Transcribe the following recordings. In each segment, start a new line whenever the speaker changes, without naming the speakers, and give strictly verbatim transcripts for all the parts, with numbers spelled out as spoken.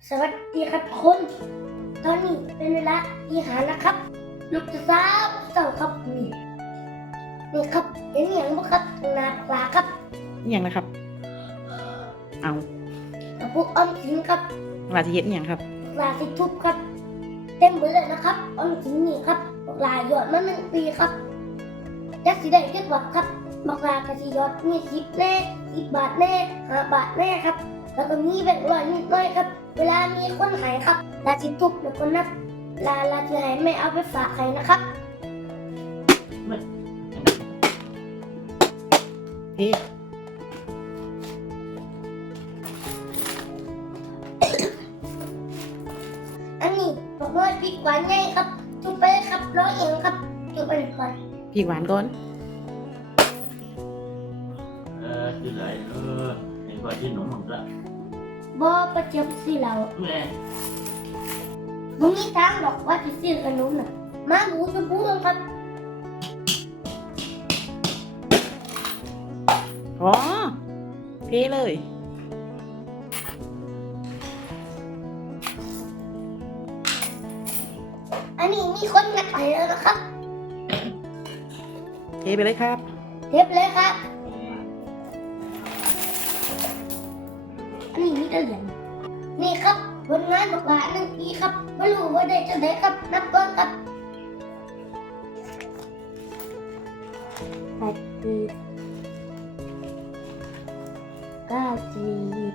สวัสดีครับทุกคนตอนนี้เป็นเวลาตีห้านะครับลูกจะสาวเจ้าครับนี่นี่ครับเห็นอย่างบ่ครับหน้าปลาครับ
อหย่างนะครับ เอา
กระปุกออมสินครับ
ลาจะเย็ดอหย่างครับ
ปลาสิทุบครับ เต็มหมดเลยนะครับออมสินนี่ครับปลาหยอดมาหนึ่งปีครับยักษ์สีได้เจ็ดวักครับปลากระสีหยอดมีสิบแน่สิบบาทแน่ห้าบาทแน่ครับแล้วก็มีแบงค์ร้อยนิดหน่อยครับเวลามีคนหายครับลาสิทุบแล้วก็นับลาลาจะหายไม่เอาไปฝากใครนะครับ
เอ๊ะ
อันนี้บอกว่าพริกหวานไงครับจุบไปเลยครับร้อยเองครับจุบไปเลยก่อน
พี่หวานก่อน
เออที่ไหนเออเห็นว่าที่หนุ่มหมดละ
บอประเจี๊ยบสิเรา
แม่
มึงมีทางหรอกว่าจะซื้อขนมน่ะมาหมูชมพูลงครับ
อ๋อเทเลย
อันนี้มีคนนัดไปแล้วนะครับ
เทไปเลยครับ
เทปเลยครับ อันนี้มีแต่เหรียญนี่ครับบนงานบอกว่าหนึ่งปีครับไม่รู้ว่าได้จะได้ครับนับต้นครับแปดปีเก้าสิบ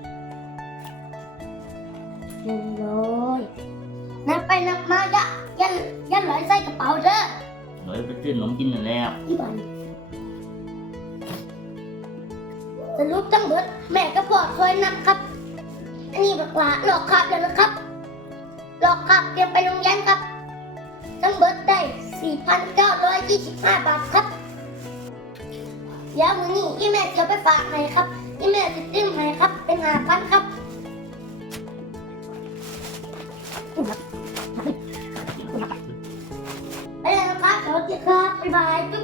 หนึ่งร้อยนับไปนับมายันยันยันร้อยใส่กระเป๋าเด้อ
หน่อยไปซื้อขนมกินนั่นแล้ว
ที่บ้านสรุปทั้งหมดแม่ก็พ่อคอยนับครับ อันนี้บอกว่าหลอกขับแล้วนะครับ หลอกขับเตรียมไปโรงเรียนครับ ทั้งหมดได้ สี่พันเก้าร้อยยี่สิบห้า บาทครับเดี๋ยวมื้อนี้ที่แม่จะเอาไปฝากให้ครับที่แม่จะติ้มให้ครับ เป็นห้าพันครับไปแล้วนะครับสวัสดีครับบ๊ายบายจุ๊บ